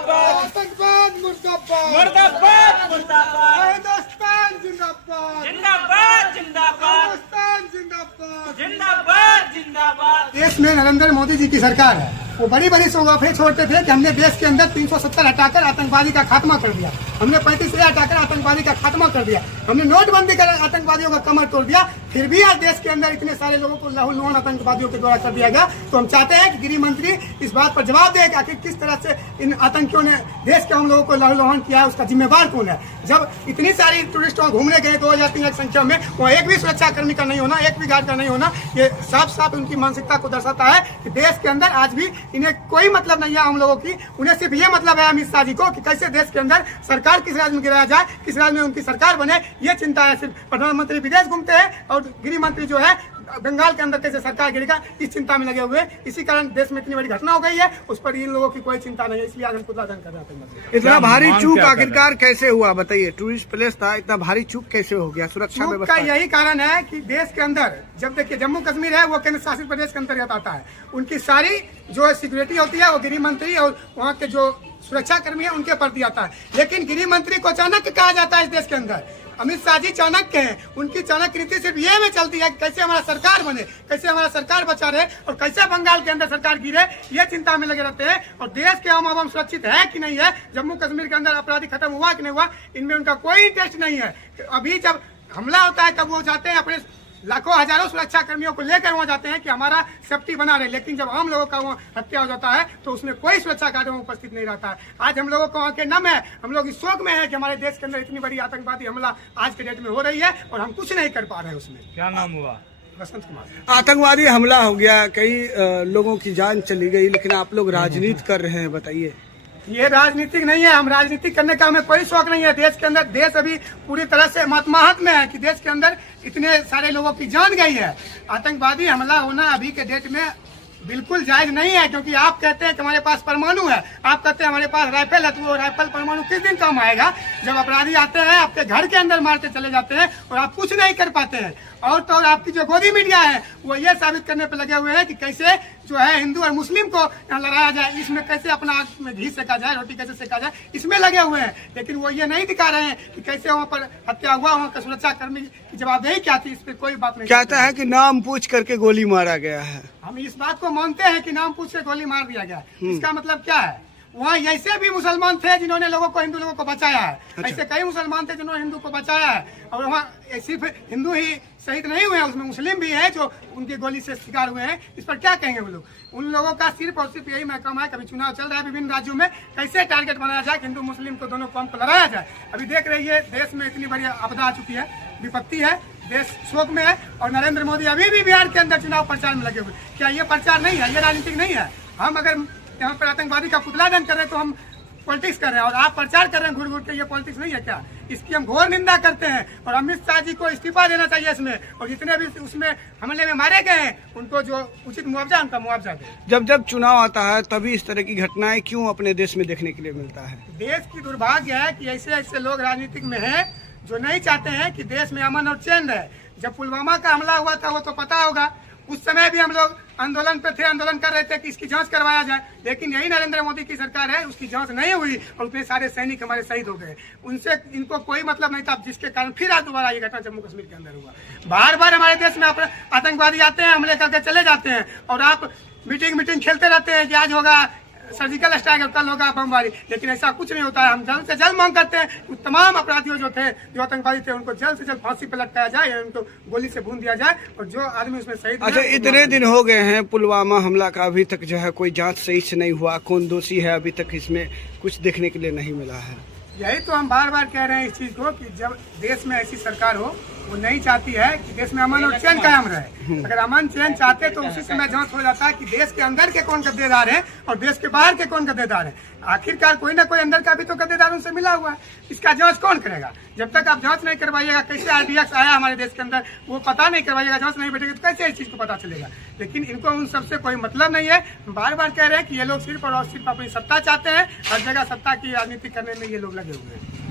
मुर्दाबाद, आतंकवाद मुर्दाबाद, मुर्दाबाद मुर्दाबाद, हिंदुस्तान जिंदाबाद, जिंदाबाद जिंदाबाद, हिंदुस्तान जिंदाबाद। जिंदाबाद जिंदाबाद। देश में नरेंद्र मोदी जी की सरकार है, वो बड़ी बड़ी सौगातें छोड़ते थे कि हमने देश के अंदर 370 हटाकर आतंकवादी का खात्मा कर दिया, हमने 35 हटाकर आतंकवादी का खात्मा कर दिया, हमने नोटबंदी कर आतंकवादियों का कमर तोड़ दिया। फिर भी आज देश के अंदर इतने सारे लोगों को लहूलुहान आतंकवादियों के द्वारा कर दिया गया। तो हम चाहते हैं कि गृह मंत्री इस बात पर जवाब दे कि आखिर किस तरह से इन आतंकियों ने देश के हम लोगों को लहूलुहान किया है, उसका जिम्मेवार कौन है। जब इतनी सारी टूरिस्ट वहाँ घूमने गए 2003 की संख्या में, वहाँ एक भी सुरक्षा कर्मी का नहीं होना, एक भी गार्ड का नहीं होना, ये साफ साफ उनकी मानसिकता को दर्शाता है कि देश के अंदर आज भी इन्हें कोई मतलब नहीं है हम लोगों की। उन्हें सिर्फ ये मतलब है अमित शाह जी को कि कैसे देश के अंदर सरकार किस राज्य में गिराया जाए, किस राज्य में उनकी सरकार बने, ये चिंता है। सिर्फ प्रधानमंत्री विदेश घूमते हैं और गृह मंत्री जो है बंगाल के अंदर कैसे सरकार गिरेगा, इस चिंता में लगे हुए। इसी कारण देश में इतनी बड़ी घटना हो गई है, उस पर इन लोगों की कोई चिंता नहीं है, इसलिए आज हम खुदलादन कर रहे हैं। इतना भारी चूक आखिरकार कैसे हुआ बताइए? टूरिस्ट प्लेस था, इतना भारी चूक कैसे हो गया? सुरक्षा चूक व्यवस्था का यही कारण है कि देश के अंदर जब देखिए जम्मू कश्मीर है वो केंद्र शासित प्रदेश के अंतर्गत आता है, उनकी सारी जो सिक्योरिटी होती है वो गृह मंत्री और वहाँ के जो सुरक्षा कर्मी है उनके प्रति आता है। लेकिन गृह मंत्री को चाणक्य कहा जाता है इस देश के अंदर। अमित शाह जी चाणक्य हैं, उनकी चाणक्य नीति सिर्फ ये में चलती है कि कैसे हमारा सरकार बने, कैसे हमारा सरकार बचा रहे और कैसे बंगाल के अंदर सरकार गिरे, ये चिंता में लगे रहते हैं। और देश के आम सुरक्षित है कि नहीं है, जम्मू कश्मीर के अंदर अपराधी खत्म हुआ कि नहीं हुआ, इनमें उनका कोई इंटरेस्ट नहीं है। अभी जब हमला होता है तब वो चाहते हैं अपने लाखों हजारों सुरक्षा कर्मियों को लेकर वहाँ जाते हैं कि हमारा सेफ्टी बना रहे, लेकिन जब आम लोगों का वहाँ हत्या हो जाता है तो उसमें कोई सुरक्षा कार्य में उपस्थित नहीं रहता है। आज हम लोगों को वहाँ के नम है, हम लोग इस शोक में है कि हमारे देश के अंदर इतनी बड़ी आतंकवादी हमला आज के डेट में हो रही है और हम कुछ नहीं कर पा रहे हैं उसमें। क्या नाम हुआ? बसंत कुमार। आतंकवादी हमला हो गया, कई लोगों की जान चली गई, लेकिन आप लोग राजनीति कर रहे हैं, बताइए। ये राजनीतिक नहीं है, हम राजनीति करने का हमें कोई शौक नहीं है। देश के अंदर देश अभी पूरी तरह से मतमाहत में है कि देश के अंदर इतने सारे लोगों की जान गई है। आतंकवादी हमला होना अभी के डेट में बिल्कुल जायज नहीं है, क्योंकि आप कहते हैं कि हमारे पास परमाणु है, आप कहते हैं हमारे पास राइफल है, तो वो राइफल परमाणु किस दिन काम आएगा जब अपराधी आते हैं आपके घर के अंदर मारते चले जाते हैं और आप कुछ नहीं कर पाते हैं। और तो और आपकी जो गोदी मीडिया है वो ये साबित करने पे लगे हुए हैं कि कैसे जो है हिंदू और मुस्लिम को यहाँ लड़ाया जाए, इसमें कैसे अपना आग में घी सेका जाए, रोटी कैसे सेका जाए, इसमें लगे हुए हैं। लेकिन वो ये नहीं दिखा रहे हैं कि कैसे वहाँ पर हत्या हुआ, वहाँ का सुरक्षा कर्मी की जवाबदेही क्या थी, इस पर कोई बात नहीं। कहता है कि नाम पूछ करके गोली मारा गया है। हम इस बात को मानते हैं कि नाम पूछ के गोली मार दिया गया, इसका मतलब क्या है? वहाँ ऐसे भी मुसलमान थे जिन्होंने लोगों को, हिंदू लोगों को बचाया है। अच्छा। ऐसे कई मुसलमान थे जिन्होंने हिंदू को बचाया है। और वहाँ सिर्फ हिंदू ही शहीद नहीं हुए हैं, उसमें मुस्लिम भी है जो उनकी गोली से शिकार हुए हैं। इस पर क्या कहेंगे वो लोग? उन लोगों का सिर्फ और सिर्फ यही महकमा है, कभी चुनाव चल रहा है विभिन्न राज्यों में, कैसे टारगेट बनाया जाए, हिंदू मुस्लिम को दोनों कौम को लड़ाया जाए। अभी देख रही है देश में इतनी बड़ी आपदा आ चुकी है, विपत्ति है, देश शोक में है और नरेंद्र मोदी अभी भी बिहार के अंदर चुनाव प्रचार में लगे हुए। क्या ये प्रचार नहीं है? ये राजनीतिक नहीं है? हम अगर यहाँ पर आतंकवादी का पुतला दहन कर रहे हैं तो हम पॉलिटिक्स कर रहे हैं और आप प्रचार कर रहे हैं घूर घूर के, ये पॉलिटिक्स नहीं है क्या? इसकी हम घोर निंदा करते हैं और अमित शाह जी को इस्तीफा देना चाहिए इसमें, और जितने भी उसमें हमले में मारे गए हैं उनको जो उचित मुआवजा, उनका मुआवजा दे। जब चुनाव आता है तभी इस तरह की घटनाएं क्यों अपने देश में देखने के लिए मिलता है? देश की दुर्भाग्य है कि ऐसे ऐसे लोग राजनीतिक में हैं जो नहीं चाहते हैं कि देश में अमन और चैन रहे। जब पुलवामा का हमला हुआ था वो तो पता होगा, उस समय भी हम लोग आंदोलन पे थे, आंदोलन कर रहे थे कि इसकी जांच करवाया जाए, लेकिन यही नरेंद्र मोदी की सरकार है, उसकी जांच नहीं हुई और उतने सारे सैनिक हमारे शहीद हो गए। उनसे इनको कोई मतलब नहीं था, जिसके कारण फिर आज दोबारा ये घटना जम्मू कश्मीर के अंदर हुआ। बार बार हमारे देश में आतंकवादी आते हैं, हमले करके चले जाते हैं और आप मीटिंग खेलते रहते हैं कि आज होगा सर्जिकल स्ट्राइक, कल होगा बमबारी, लेकिन ऐसा कुछ नहीं होता है। हम जल्द से जल्द मांग करते हैं तमाम अपराधियों जो थे, जो आतंकवादी थे, उनको जल्द से जल्द फांसी पर लटकाया जाए या उनको गोली से भून दिया जाए और जो आदमी उसमें शहीद। अच्छा, इतने दिन हो गए हैं पुलवामा हमला का, अभी तक जो है कोई जांच सही से नहीं हुआ, कौन दोषी है अभी तक इसमें कुछ देखने के लिए नहीं मिला है। यही तो हम बार बार कह रहे हैं इस चीज को कि जब देश में ऐसी सरकार हो, वो नहीं चाहती है कि देश में अमन और चैन कायम रहे। अगर अमन चैन चाहते तो उसी समय जांच हो जाता है कि देश के अंदर के कौन गद्देदार हैं और देश के बाहर के कौन गद्देदार हैं। आखिरकार कोई ना कोई अंदर का भी तो गद्देदार उनसे मिला हुआ है, इसका जांच कौन करेगा? जब तक आप जांच नहीं करवाइएगा, कैसे RDX आया हमारे देश के अंदर वो पता नहीं करवाइएगा, जांच नहीं बैठेगी तो कैसे इस चीज को पता चलेगा? लेकिन इनको उन सबसे कोई मतलब नहीं है। बार बार कह रहे हैं कि ये लोग सिर्फ और सिर्फ अपनी सत्ता चाहते हैं, हर जगह सत्ता की राजनीति करने में ये लोग लगे हुए हैं।